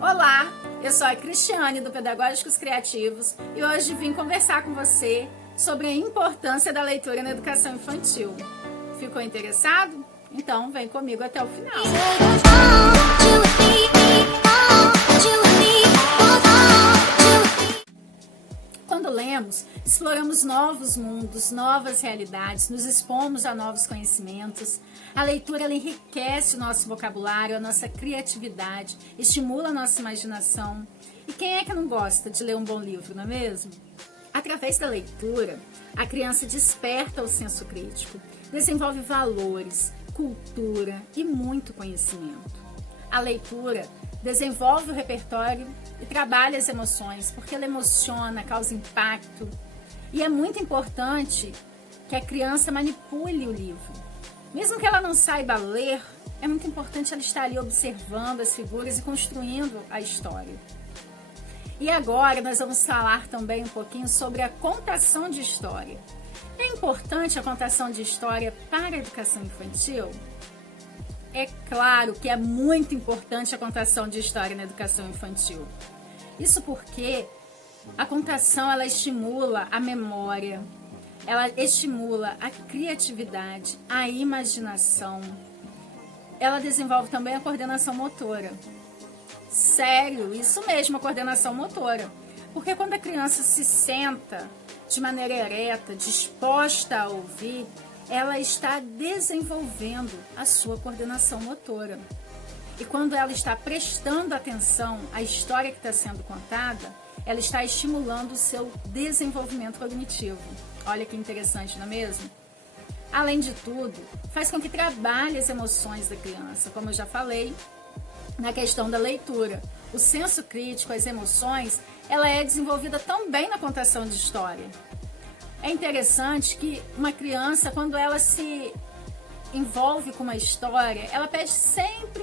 Olá, eu sou a Cristiane do Pedagógicos Criativos e hoje vim conversar com você sobre a importância da leitura na educação infantil. Ficou interessado? Então vem comigo até o final. Quando lemos, exploramos novos mundos, novas realidades, nos expomos a novos conhecimentos. A leitura ela enriquece o nosso vocabulário, a nossa criatividade, estimula a nossa imaginação. E quem é que não gosta de ler um bom livro, não é mesmo? Através da leitura, a criança desperta o senso crítico, desenvolve valores, cultura e muito conhecimento. A leitura desenvolve o repertório e trabalha as emoções, porque ela emociona, causa impacto. E é muito importante que a criança manipule o livro. Mesmo que ela não saiba ler, é muito importante ela estar ali observando as figuras e construindo a história. E agora nós vamos falar também um pouquinho sobre a contação de história. É importante a contação de história para a educação infantil? É claro que é muito importante a contação de história na educação infantil. Isso porque a contação ela estimula a memória, ela estimula a criatividade, a imaginação. Ela desenvolve também a coordenação motora. Sério, isso mesmo, a coordenação motora. Porque quando a criança se senta de maneira ereta, disposta a ouvir, ela está desenvolvendo a sua coordenação motora. E quando ela está prestando atenção à história que está sendo contada, ela está estimulando o seu desenvolvimento cognitivo. Olha que interessante, não é mesmo? Além de tudo, faz com que trabalhe as emoções da criança, como eu já falei na questão da leitura. O senso crítico, as emoções, ela é desenvolvida também na contação de história. É interessante que uma criança, quando ela se envolve com uma história, ela pede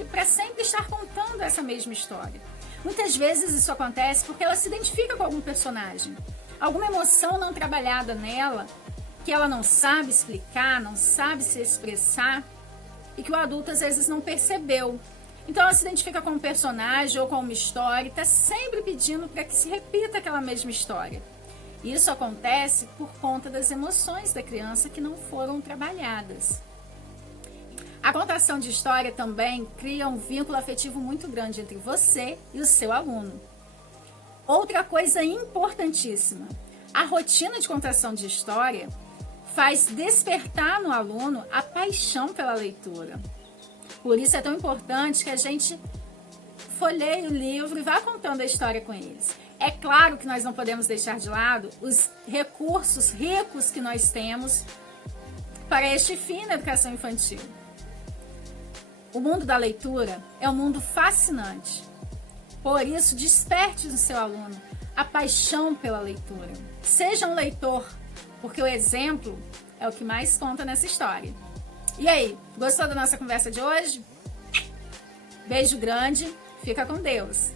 para sempre estar contando essa mesma história. Muitas vezes isso acontece porque ela se identifica com algum personagem. Alguma emoção não trabalhada nela, que ela não sabe explicar, não sabe se expressar, e que o adulto às vezes não percebeu. Então ela se identifica com um personagem ou com uma história e está sempre pedindo para que se repita aquela mesma história. Isso acontece por conta das emoções da criança que não foram trabalhadas. A contação de história também cria um vínculo afetivo muito grande entre você e o seu aluno. Outra coisa importantíssima, a rotina de contação de história faz despertar no aluno a paixão pela leitura. Por isso é tão importante que a gente folheie o livro e vá contando a história com eles. É claro que nós não podemos deixar de lado os recursos ricos que nós temos para este fim na educação infantil. O mundo da leitura é um mundo fascinante. Por isso, desperte no seu aluno a paixão pela leitura. Seja um leitor, porque o exemplo é o que mais conta nessa história. E aí, gostou da nossa conversa de hoje? Beijo grande, fica com Deus!